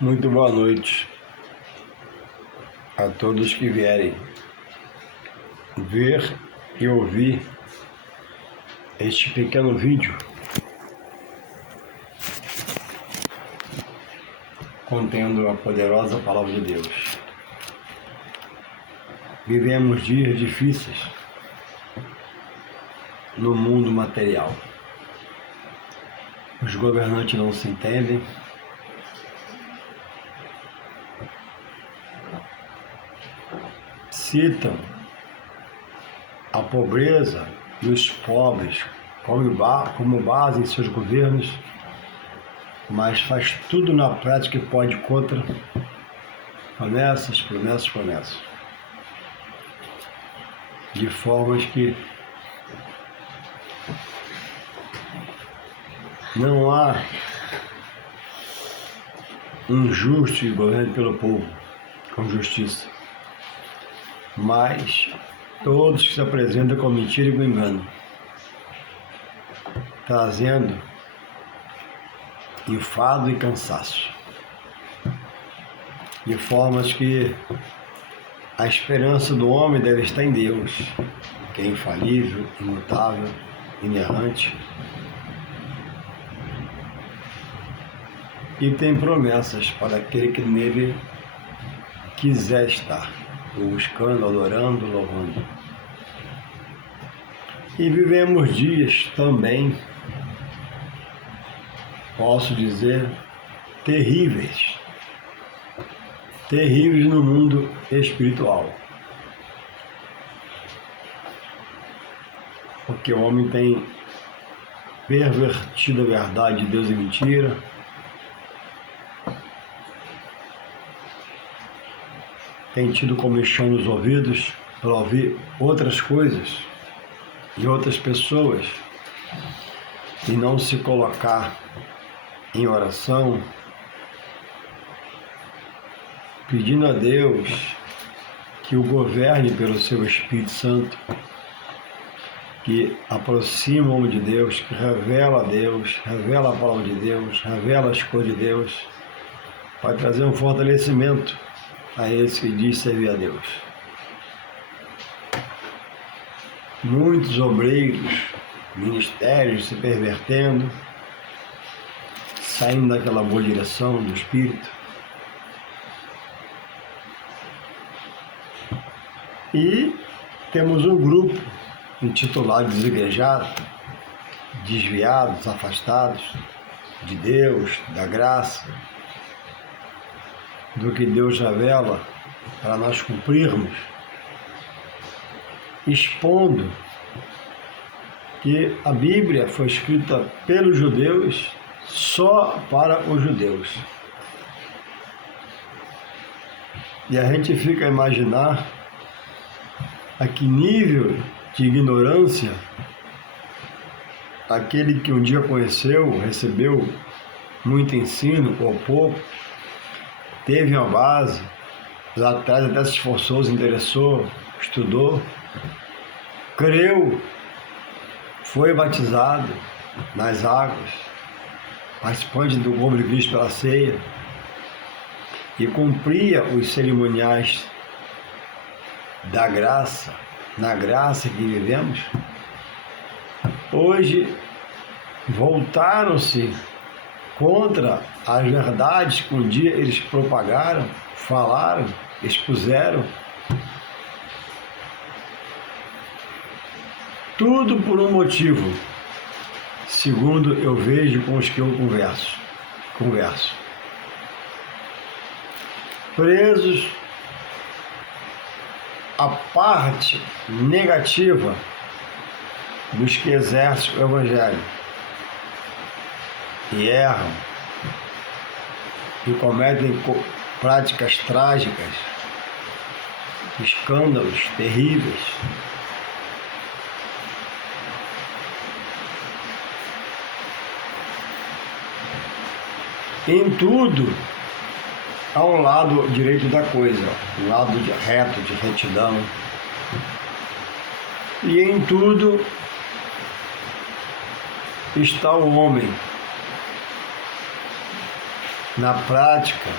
Muito boa noite a todos que vierem ver e ouvir este pequeno vídeo contendo a poderosa Palavra de Deus. Vivemos dias difíceis no mundo material. Os governantes não se entendem, citam a pobreza e os pobres como base em seus governos, mas faz tudo na prática que pode contra promessas, de formas que não há um justo que governe pelo povo com justiça, mas todos que se apresentam com mentira e com engano, trazendo enfado e cansaço, de formas que a esperança do homem deve estar em Deus, que é infalível, imutável, inerrante, e tem promessas para aquele que nele quiser estar, buscando, adorando, louvando. E vivemos dias também, posso dizer, terríveis no mundo espiritual. Porque o homem tem pervertido a verdade de Deus em mentira, tem tido comichão nos ouvidos para ouvir outras coisas e outras pessoas e não se colocar em oração, pedindo a Deus que o governe pelo seu Espírito Santo, que aproxima o homem de Deus, que revela a Deus, revela a palavra de Deus, revela as coisas de Deus, para trazer um fortalecimento a esse que diz servir a Deus. Muitos obreiros, ministérios se pervertendo, saindo daquela boa direção do Espírito. E temos um grupo intitulado desigrejados, desviados, afastados de Deus, da graça, do que Deus revela para nós cumprirmos, expondo que a Bíblia foi escrita pelos judeus só para os judeus. E a gente fica a imaginar a que nível de ignorância aquele que um dia conheceu, recebeu muito ensino ou pouco, teve uma base, lá atrás até se esforçou, se interessou, estudou, creu, foi batizado nas águas, participante do corpo de Cristo pela ceia, e cumpria os cerimoniais da graça, na graça que vivemos. Hoje voltaram-se contra as verdades que um dia eles propagaram, falaram, expuseram. Tudo por um motivo, segundo eu vejo com os que eu converso. Presos à parte negativa dos que exercem o Evangelho e erram e cometem práticas trágicas, escândalos terríveis. Em tudo há um lado direito da coisa, um lado reto, de retidão. E em tudo está o homem na prática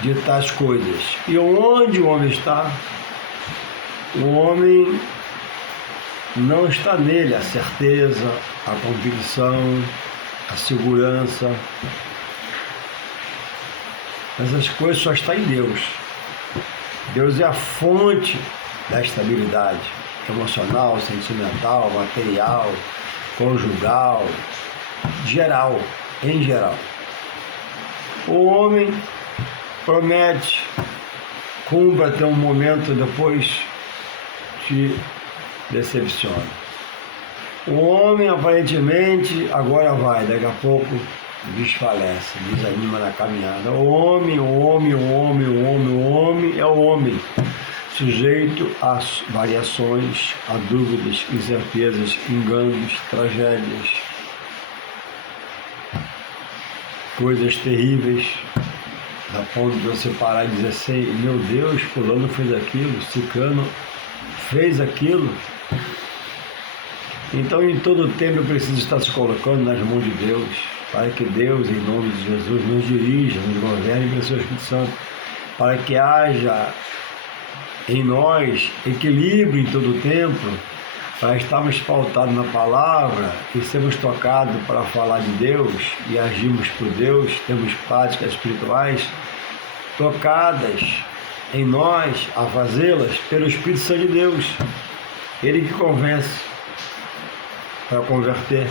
de tais coisas. E onde o homem está? O homem não está nele a certeza, a convicção, a segurança. Essas coisas só estão em Deus. Deus é a fonte da estabilidade emocional, sentimental, material, conjugal, geral, em geral. O homem promete, cumpre até um momento, depois te decepciona. O homem aparentemente agora vai, daqui a pouco desfalece, desanima na caminhada. O homem é o homem, sujeito a variações, a dúvidas, incertezas, enganos, tragédias, coisas terríveis, a ponto de você parar e dizer assim: meu Deus, fulano fez aquilo, ciclano fez aquilo. Então, em todo tempo, eu preciso estar se colocando nas mãos de Deus, para que Deus, em nome de Jesus, nos dirija, nos governe pelo seu Espírito Santo, para que haja em nós equilíbrio em todo o tempo, para estarmos pautados na palavra e sermos tocados para falar de Deus e agirmos por Deus, temos práticas espirituais tocadas em nós a fazê-las pelo Espírito Santo de Deus. Ele que convence para converter.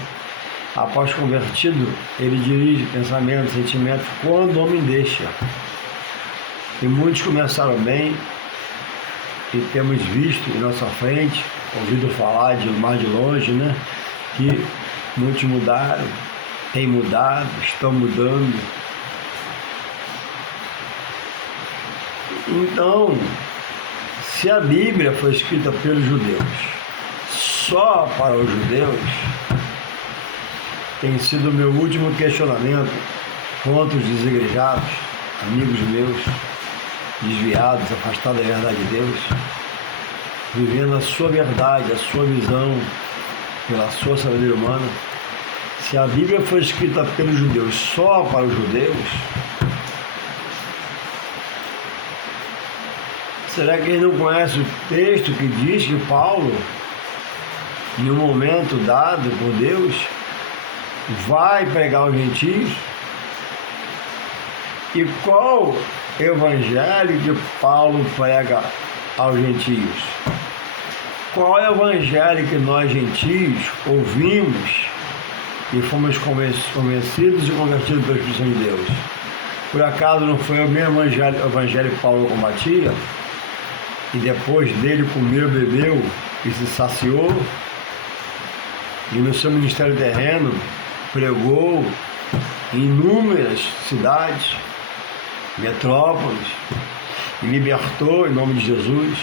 Após convertido, ele dirige pensamento, sentimento, quando o homem deixa. E muitos começaram bem, e temos visto em nossa frente, ouvido falar de mais de longe, né? Que muitos mudaram, têm mudado, estão mudando. Então, se a Bíblia foi escrita pelos judeus, só para os judeus, tem sido o meu último questionamento contra os desigrejados, amigos meus, desviados, afastados da verdade de Deus, vivendo a sua verdade, a sua visão, pela sua sabedoria humana. Se a Bíblia foi escrita pelos judeus só para os judeus, será que ele não conhece o texto que diz que Paulo, em um momento dado por Deus, vai pregar aos gentios? E qual evangelho que Paulo prega aos gentios? Qual é o evangelho que nós gentios ouvimos e fomos convencidos e convertidos pela Espírito Santo de Deus? Por acaso não foi o mesmo evangelho que Paulo combatia? E depois dele comeu, bebeu e se saciou? E no seu ministério terreno pregou em inúmeras cidades, metrópoles, e libertou em nome de Jesus,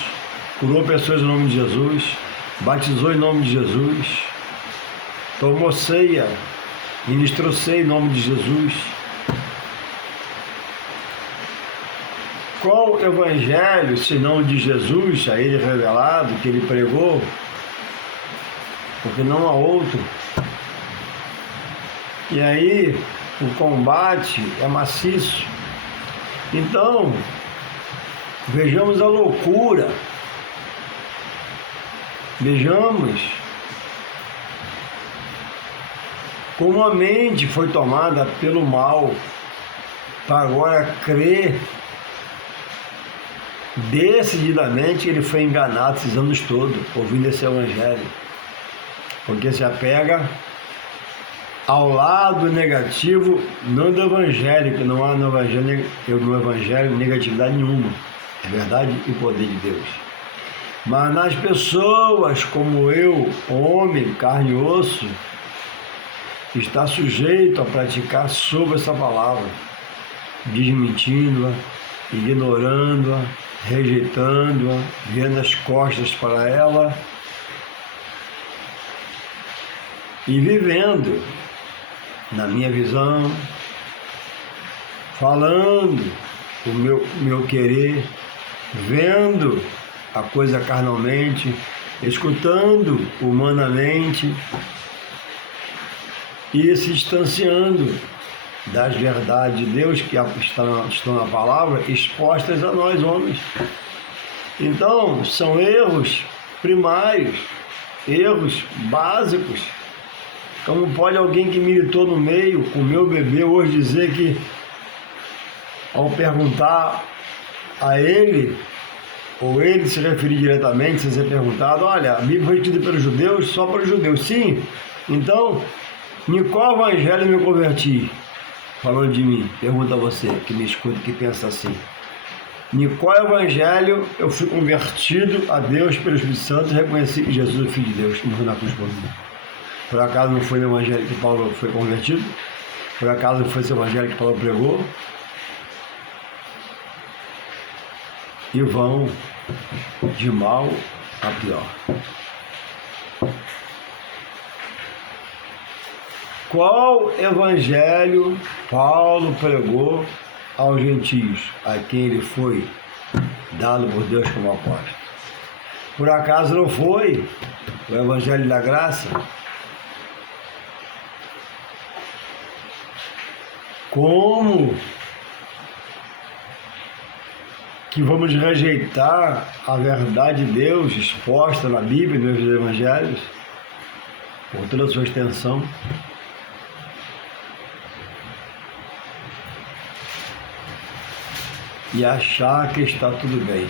curou pessoas em nome de Jesus, batizou em nome de Jesus, tomou ceia, ministrou ceia em nome de Jesus. Qual evangelho, senão de Jesus, a ele revelado, que ele pregou? Porque não há outro. E aí, o combate é maciço. Então, vejamos a loucura. Vejamos como a mente foi tomada pelo mal, para agora crer decididamente que ele foi enganado esses anos todos, ouvindo esse evangelho. Porque se apega ao lado negativo, não do evangelho, que não há no evangelho negatividade nenhuma. É verdade e poder de Deus. Mas nas pessoas como eu, homem, carne e osso, está sujeito a praticar sobre essa palavra, desmentindo-a, ignorando-a, rejeitando-a, vendo as costas para ela e vivendo, na minha visão, falando o meu querer, vendo a coisa carnalmente, escutando humanamente e se distanciando das verdades de Deus que estão na palavra expostas a nós, homens. Então, são erros primários, erros básicos. Como pode alguém que militou no meio, comeu, bebeu, hoje dizer que, ao perguntar a ele, ou ele se referir diretamente, sem ser perguntado, olha, a Bíblia foi escrita pelos judeus, só para os judeus. Sim, então, em qual evangelho eu me converti? Falando de mim, pergunta a você, que me escuta, que pensa assim. Em qual evangelho eu fui convertido a Deus pelo Espírito Santo e reconheci que Jesus é o Filho de Deus, que morreu na cruz por mim? Por acaso não foi no evangelho que Paulo foi convertido? Por acaso não foi esse evangelho que Paulo pregou? E vão de mal a pior. Qual evangelho Paulo pregou aos gentios, a quem ele foi dado por Deus como apóstolo? Por acaso não foi o evangelho da graça? Como que vamos rejeitar a verdade de Deus exposta na Bíblia e nos evangelhos, por toda a sua extensão? E achar que está tudo bem.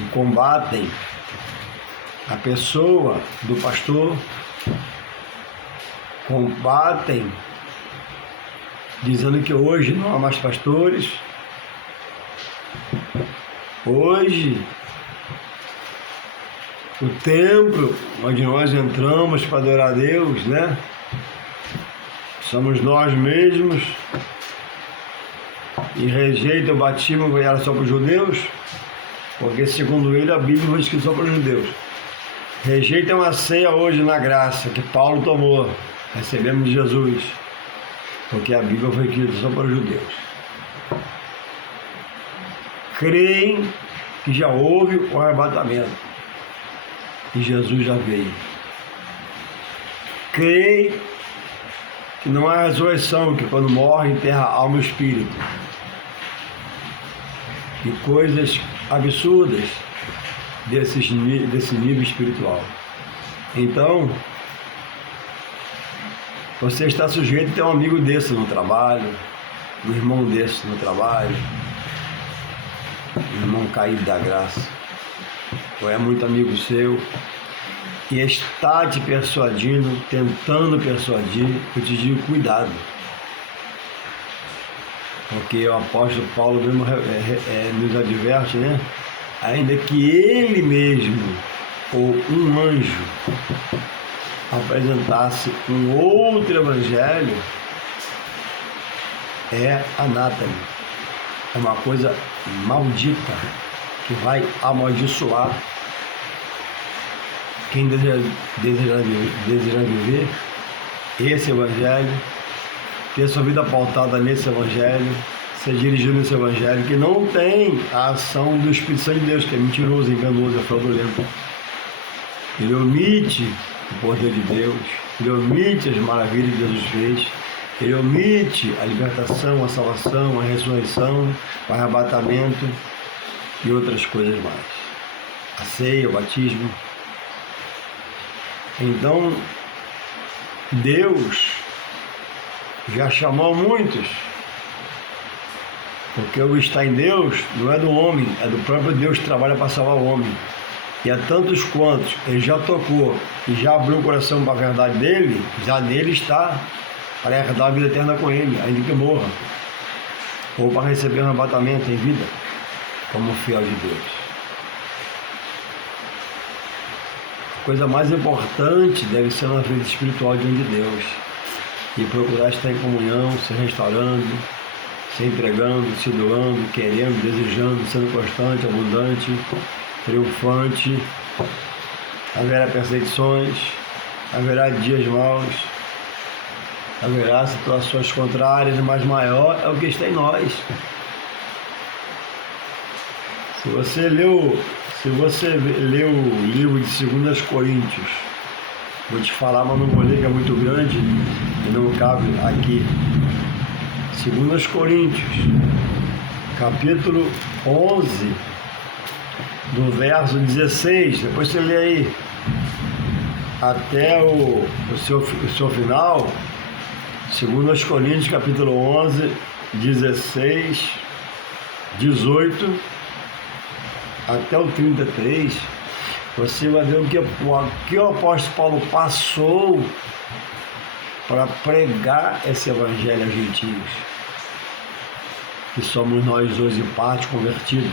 E combatem a pessoa do pastor, combatem dizendo que hoje não há mais pastores, hoje o templo onde nós entramos para adorar a Deus, né? Somos nós mesmos, e rejeita o batismo que era só para os judeus, porque segundo ele a Bíblia foi escrita só para os judeus. Rejeitam a ceia hoje na graça que Paulo tomou, recebemos de Jesus, porque a Bíblia foi escrita só para os judeus. Creem que já houve o arrebatamento e Jesus já veio. Creem que não há ressurreição, que quando morre enterra alma e espírito. E coisas absurdas desse nível espiritual. Então, você está sujeito a ter um amigo desse no trabalho, um irmão desse no trabalho, um irmão caído da graça, ou é muito amigo seu, e está te persuadindo, tentando persuadir, eu te digo, cuidado. Porque o apóstolo Paulo mesmo nos adverte, né? Ainda que ele mesmo, ou um anjo, apresentasse um outro evangelho, é anátema. É uma coisa maldita, que vai amaldiçoar quem desejar viver esse evangelho, ter sua vida pautada nesse evangelho, ser dirigido nesse evangelho, que não tem a ação do Espírito Santo de Deus, que é mentiroso, enganoso, é fraudulento. Ele omite o poder de Deus, ele omite as maravilhas que Jesus fez, ele omite a libertação, a salvação, a ressurreição, o arrebatamento e outras coisas mais. A ceia, o batismo. Então, Deus já chamou muitos, porque o estar em Deus não é do homem, é do próprio Deus que trabalha para salvar o homem. E a tantos quantos ele já tocou e já abriu o coração para a verdade dele, já nele está para herdar a vida eterna com ele, ainda que morra, ou para receber um arrebatamento em vida, como fiel de Deus. A coisa mais importante deve ser uma vida espiritual diante de Deus, e procurar estar em comunhão, se restaurando, se entregando, se doando, querendo, desejando, sendo constante, abundante, triunfante. Haverá perseguições, haverá dias maus, haverá situações contrárias, mas maior é o que está em nós. Se você leu o livro de 2 Coríntios, Vou te falar, mas não vou ler, que é muito grande e não cabe aqui. 2 Coríntios, capítulo 11, do verso 16, depois você lê aí até o seu final. 2 Coríntios, capítulo 11, 16, 18 até o 33, você vai ver o que o apóstolo Paulo passou para pregar esse evangelho aos gentios, que somos nós hoje em parte convertidos,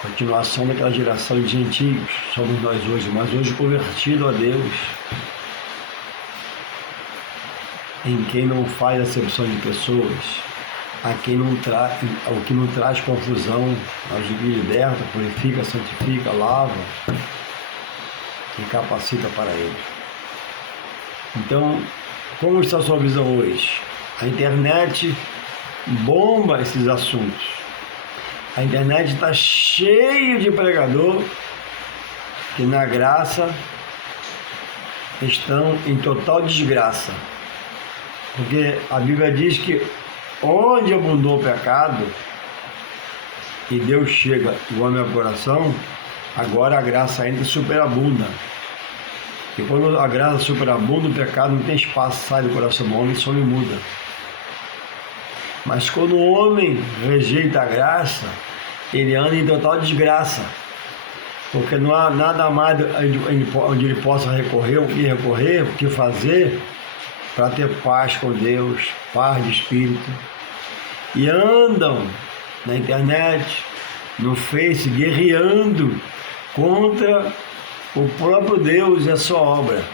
continuação daquela geração de gentios, somos nós hoje, mas hoje convertidos a Deus, em quem não faz acepção de pessoas, o que não traz confusão, mas o que liberta, purifica, santifica, lava e capacita para ele. Então, como está a sua visão hoje? A internet bomba esses assuntos. A internet está cheio de pregador que na graça estão em total desgraça. Porque a Bíblia diz que onde abundou o pecado e Deus chega e o homem ao coração, agora a graça ainda superabunda. E quando a graça superabunda, o pecado não tem espaço, sai do coração do homem e só me muda. Mas quando o homem rejeita a graça, ele anda em total desgraça. Porque não há nada mais onde ele possa recorrer, o que fazer para ter paz com Deus, paz de espírito. E andam na internet, no Face, guerreando contra o próprio Deus e a sua obra.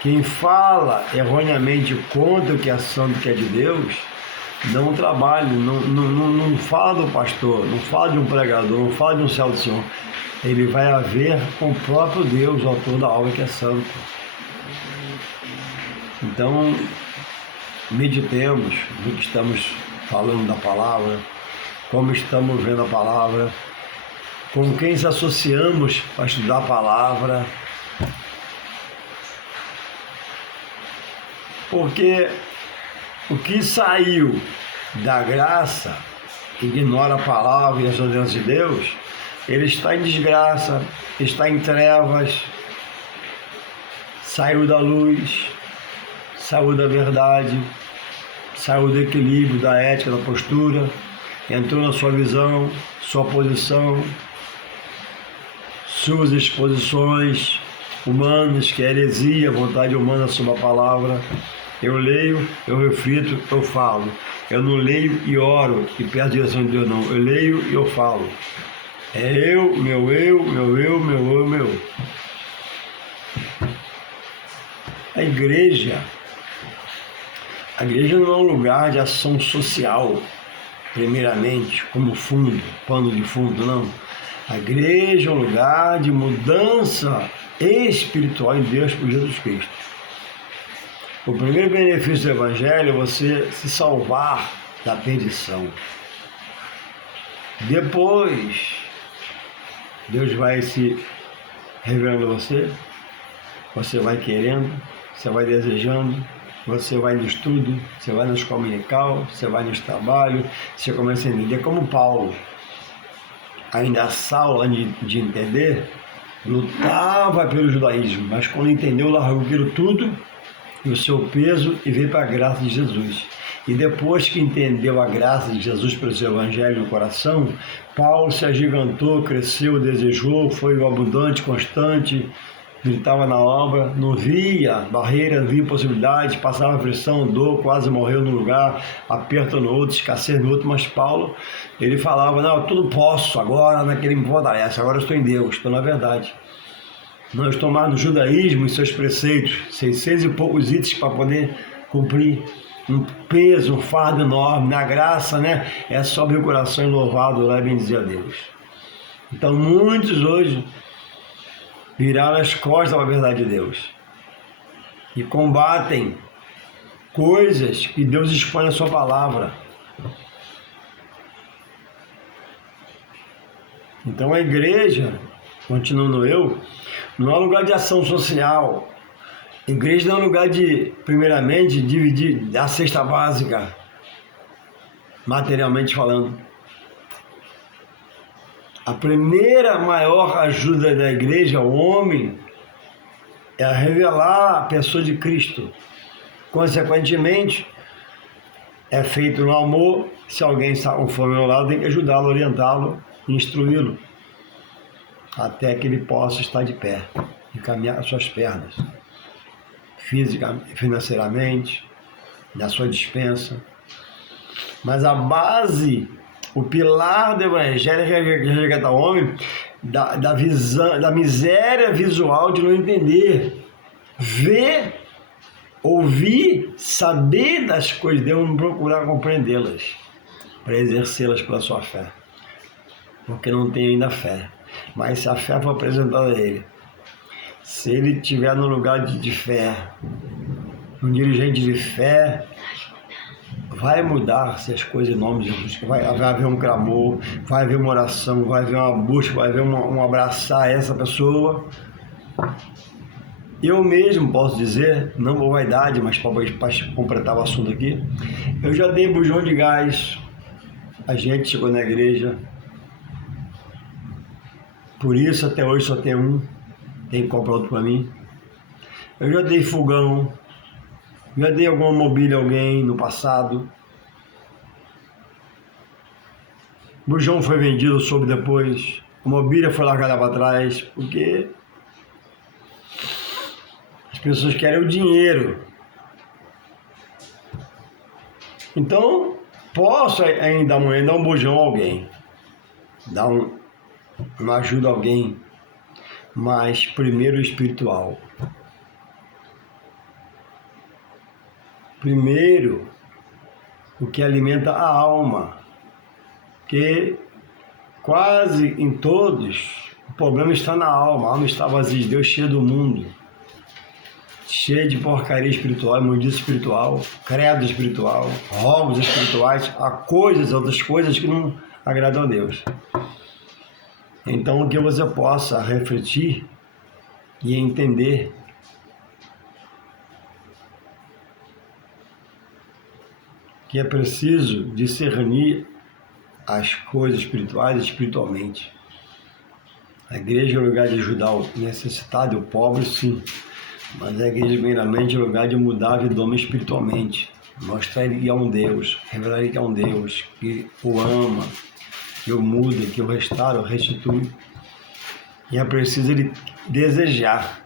Quem fala erroneamente contra o que é santo, que é de Deus, não trabalha, não fala do pastor, não fala de um pregador, não fala de um céu do Senhor. Ele vai a ver com o próprio Deus, o autor da obra, que é santo. Então, meditemos no que estamos falando da palavra, como estamos vendo a palavra, com quem se associamos para estudar a palavra. Porque o que saiu da graça, ignora a palavra e as ordenanças de Deus, ele está em desgraça, está em trevas, saiu da luz, saiu da verdade, saiu do equilíbrio, da ética, da postura, entrou na sua visão, sua posição, suas exposições humanas, que é heresia, vontade humana sobre a palavra. Eu leio, eu reflito, eu falo. Eu não leio e oro e peço a direção de Deus, não. Eu leio e eu falo. É eu, meu eu, meu eu, meu eu, meu. A igreja não é um lugar de ação social, primeiramente, como fundo, pano de fundo, não. A igreja é um lugar de mudança espiritual em Deus por Jesus Cristo. O primeiro benefício do Evangelho é você se salvar da perdição. Depois, Deus vai se revelando a você, você vai querendo, você vai desejando, você vai no estudo, você vai na escola dominical, você vai nos trabalhos, você começa a entender. Como Paulo, ainda Saulo, de entender, lutava pelo judaísmo, mas quando entendeu, largou aquilo tudo e o seu peso e veio para a graça de Jesus. E depois que entendeu a graça de Jesus pelo seu evangelho no coração, Paulo se agigantou, cresceu, desejou, foi abundante, constante, militava na obra, não via barreira, não via possibilidade, passava pressão, dor, quase morreu no lugar, aperto no outro, escassez no outro, mas Paulo, ele falava, não, eu tudo posso, agora naquele me fortalece, agora eu estou em Deus, estou na verdade. Não estou mais no judaísmo e seus preceitos, 600 e poucos itens para poder cumprir. Um peso, um fardo enorme, na graça, né? É sobre o coração louvado, lá e bendizer a Deus. Então muitos hoje viraram as costas para a verdade de Deus e combatem coisas que Deus expõe na sua palavra. Então a igreja, continuando eu, não é lugar de ação social. Igreja não é lugar de, primeiramente, dividir a cesta básica, materialmente falando. A primeira maior ajuda da igreja ao homem é revelar a pessoa de Cristo. Consequentemente, é feito no amor. Se alguém está com fome ao meu lado, tem que ajudá-lo, orientá-lo, instruí-lo, até que ele possa estar de pé e caminhar as suas pernas, física, financeiramente, na sua despensa. Mas a base, o pilar do evangelho é resgatar o homem da visão, da miséria visual de não entender, ver, ouvir, saber das coisas de Deus, não procurar compreendê-las, para exercê-las pela sua fé, porque não tem ainda fé. Mas se a fé for apresentada a ele, se ele estiver no lugar de fé, um dirigente de fé, vai mudar-se as coisas em nome de Jesus. Vai haver um clamor, vai haver uma oração, vai haver uma busca, vai haver um abraçar essa pessoa. Eu mesmo posso dizer, não por vaidade, mas para completar o assunto aqui, eu já dei bujão de gás, a gente chegou na igreja, por isso até hoje só tem um, tem que comprar outro para mim. Eu já dei fogão, já dei alguma mobília a alguém no passado. O bujão foi vendido, eu soube depois. A mobília foi largada para trás, porque as pessoas querem o dinheiro. Então, posso ainda amanhã dar um bujão a alguém, dar uma ajuda a alguém, mas primeiro o espiritual. Primeiro, o que alimenta a alma, que quase em todos o problema está na alma. A alma está vazia de Deus, cheia do mundo, cheia de porcaria espiritual, imundícia espiritual, credo espiritual, roubos espirituais, há coisas, outras coisas que não agradam a Deus. Então, que você possa refletir e entender que é preciso discernir as coisas espirituais espiritualmente. A igreja é o lugar de ajudar o necessitado e o pobre, sim, mas a igreja, primeiramente, é o lugar de mudar a vida do homem espiritualmente, mostrar ele que é um Deus, revelar ele que é um Deus que o ama, que o muda, que o restaura, o restitui. E é preciso ele desejar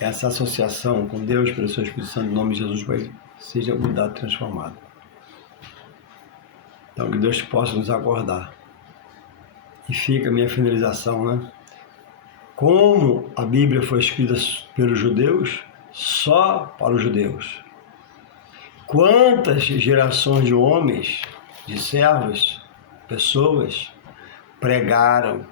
essa associação com Deus, pelo seu Espírito Santo, em nome de Jesus, para ele seja mudado, transformado. Então, que Deus possa nos acordar. E fica a minha finalização, né? Como a Bíblia foi escrita pelos judeus, só para os judeus. Quantas gerações de homens, de servos, pessoas, pregaram,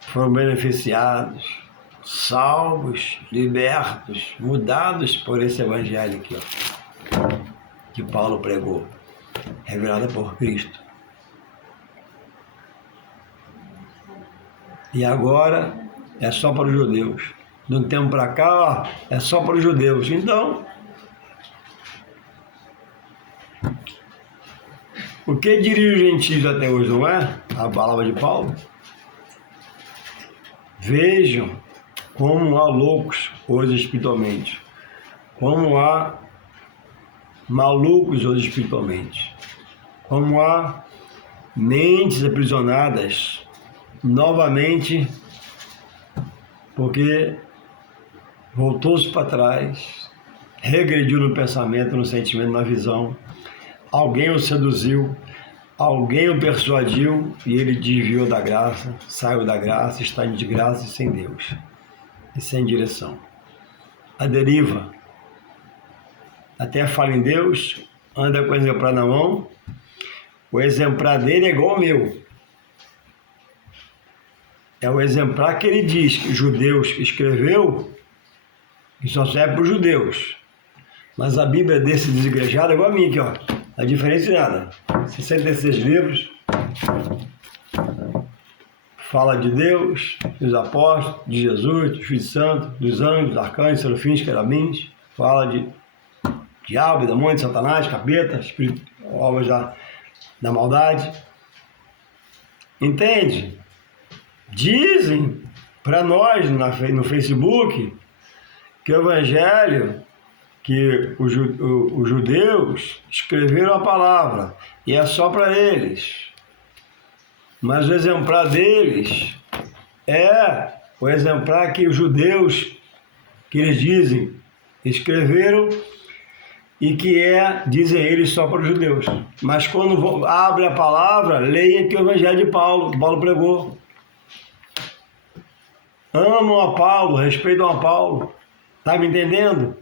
foram beneficiados, salvos, libertos, mudados por esse evangelho aqui, ó, que Paulo pregou, revelado por Cristo. E agora é só para os judeus. De um tempo para cá, ó, é só para os judeus. Então, o que dirige os gentios até hoje, não é? A palavra de Paulo. Vejam como há loucos hoje espiritualmente, como há malucos hoje espiritualmente, como há mentes aprisionadas novamente, porque voltou-se para trás, regrediu no pensamento, no sentimento, na visão, alguém o seduziu, alguém o persuadiu e ele desviou da graça, saiu da graça, está em desgraça e sem Deus e sem direção. A deriva, até fala em Deus, anda com o exemplar na mão, o exemplar dele é igual ao meu. É o exemplar que ele diz que os judeus escreveu, que só serve para os judeus. Mas a Bíblia desse desigrejado é igual a mim aqui, ó. A diferença é nada. 66 livros, fala de Deus, dos apóstolos, de Jesus, do Espírito Santo, dos anjos, dos arcanjos, serafins, querubins. Fala de diabo, demônio, satanás, capeta, espírito, obras da maldade. Entende? Dizem para nós no Facebook que o Evangelho, que os judeus escreveram a palavra e é só para eles. Mas o exemplar deles é o exemplar que os judeus, que eles dizem, escreveram e que dizem eles, só para os judeus. Mas quando abre a palavra, leia que o Evangelho de Paulo, Paulo pregou. Amam a Paulo, respeitam a Paulo. Tá me entendendo?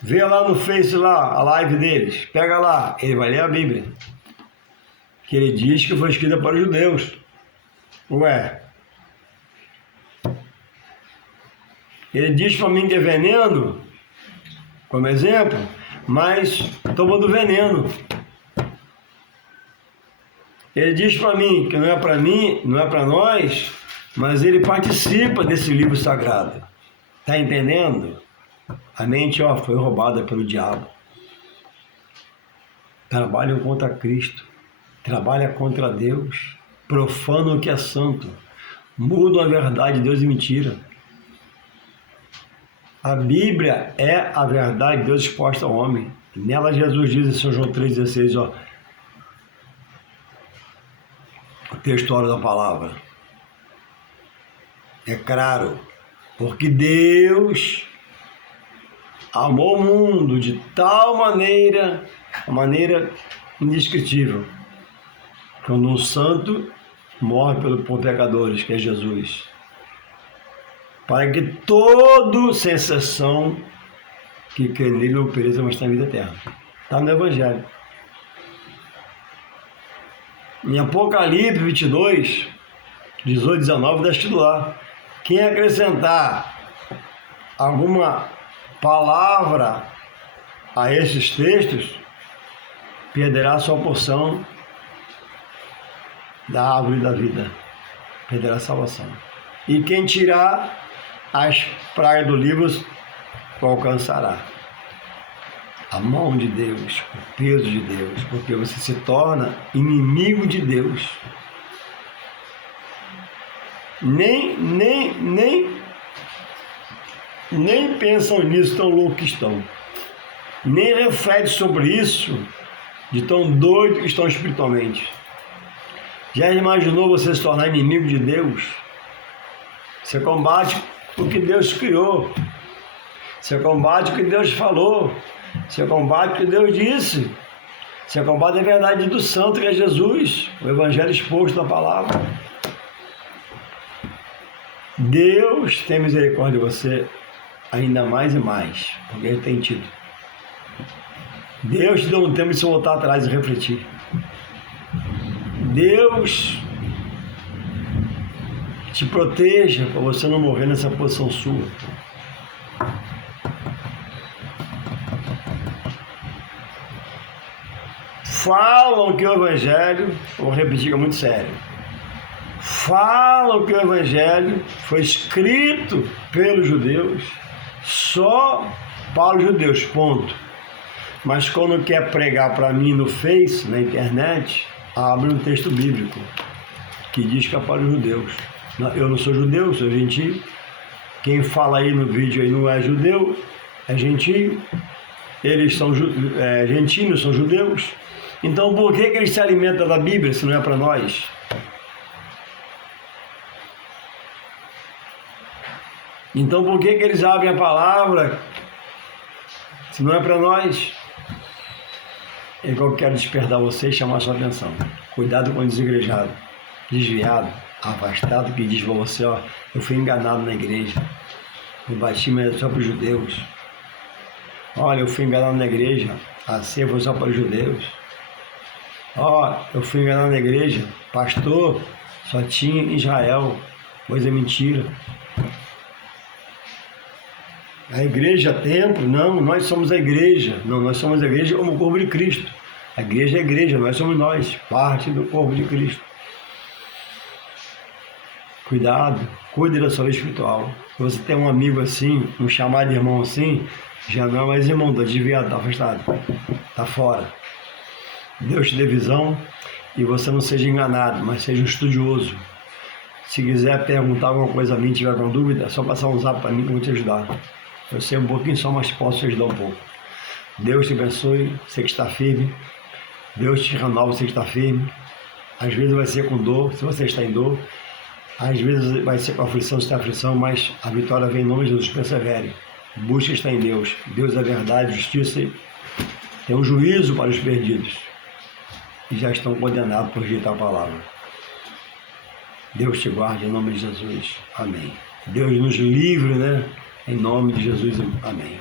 Vê lá no Face, lá, a live deles. Pega lá, ele vai ler a Bíblia. Que ele diz que foi escrita para os judeus. Ué. Ele diz para mim que é veneno, como exemplo, mas tomando veneno. Ele diz para mim que não é para mim, não é para nós, mas ele participa desse livro sagrado. Tá entendendo? A mente, foi roubada pelo diabo. Trabalham contra Cristo. Trabalha contra Deus. Profanam o que é santo. Mudam a verdade de Deus em mentira. A Bíblia é a verdade de Deus exposta ao homem. Nela Jesus diz em São João 3,16, o textuário da palavra. É claro, porque Deus amou o mundo de tal maneira, a maneira indescritível, quando um santo morre por pecadores, que é Jesus, para que todo, sem exceção, que crê nele não pereça, mas tenha vida eterna. Está no Evangelho. Em Apocalipse 22, 18, 19, está escrito lá. Quem acrescentar alguma palavra a esses textos, perderá sua porção da árvore da vida. Perderá a salvação. E quem tirar as pragas do livro o alcançará. A mão de Deus, o peso de Deus, porque você se torna inimigo de Deus. Nem pensam nisso, tão loucos que estão. Nem refletem sobre isso, de tão doidos que estão espiritualmente. Já imaginou você se tornar inimigo de Deus? Você combate o que Deus criou. Você combate o que Deus falou. Você combate o que Deus disse. Você combate a verdade do santo, que é Jesus, o Evangelho exposto na palavra. Deus tem misericórdia de você ainda mais e mais, porque Ele tem tido. Deus te deu um tempo de se voltar atrás e refletir. Deus te proteja para você não morrer nessa posição sua. Falam que o Evangelho, vou repetir que é muito sério, falam que o Evangelho foi escrito pelos judeus, só para os judeus, ponto. Mas quando quer pregar para mim no Face, na internet, abre um texto bíblico que diz que é para os judeus. Eu não sou judeu, sou gentio. Quem fala aí no vídeo aí não é judeu, é gentio. Eles são gentios, são judeus. Então por que eles se alimentam da Bíblia se não é para nós? Então por que eles abrem a palavra se não é para nós? É que eu quero despertar você e chamar a sua atenção. Cuidado com o desigrejado, desviado, afastado, que diz para você, eu fui enganado na igreja. O batismo é só para os judeus. Olha, eu fui enganado na igreja, a ceia foi só para os judeus. Eu fui enganado na igreja, pastor, só tinha em Israel, coisa mentira. A igreja, templo, não, nós somos a igreja. Não, nós somos a igreja como o corpo de Cristo. A igreja é a igreja, nós somos nós, parte do corpo de Cristo. Cuidado, cuide da sua vida espiritual. Se você tem um amigo assim, um chamado de irmão assim, já não é mais irmão, está desviado, está afastado, está fora. Deus te dê visão e você não seja enganado, mas seja um estudioso. Se quiser perguntar alguma coisa a mim, tiver alguma dúvida, é só passar um zap para mim que eu vou te ajudar. Eu sei um pouquinho só, mas posso te ajudar um pouco. Deus te abençoe, você que está firme. Deus te renova, você que está firme. Às vezes vai ser com dor, se você está em dor. Às vezes vai ser com aflição, se está aflição, mas a vitória vem em nome de Jesus. Persevere. Busca estar em Deus. Deus é verdade, justiça. Tem um juízo para os perdidos. E já estão condenados por rejeitar a palavra. Deus te guarde em nome de Jesus. Amém. Deus nos livre, né? Em nome de Jesus. Amém.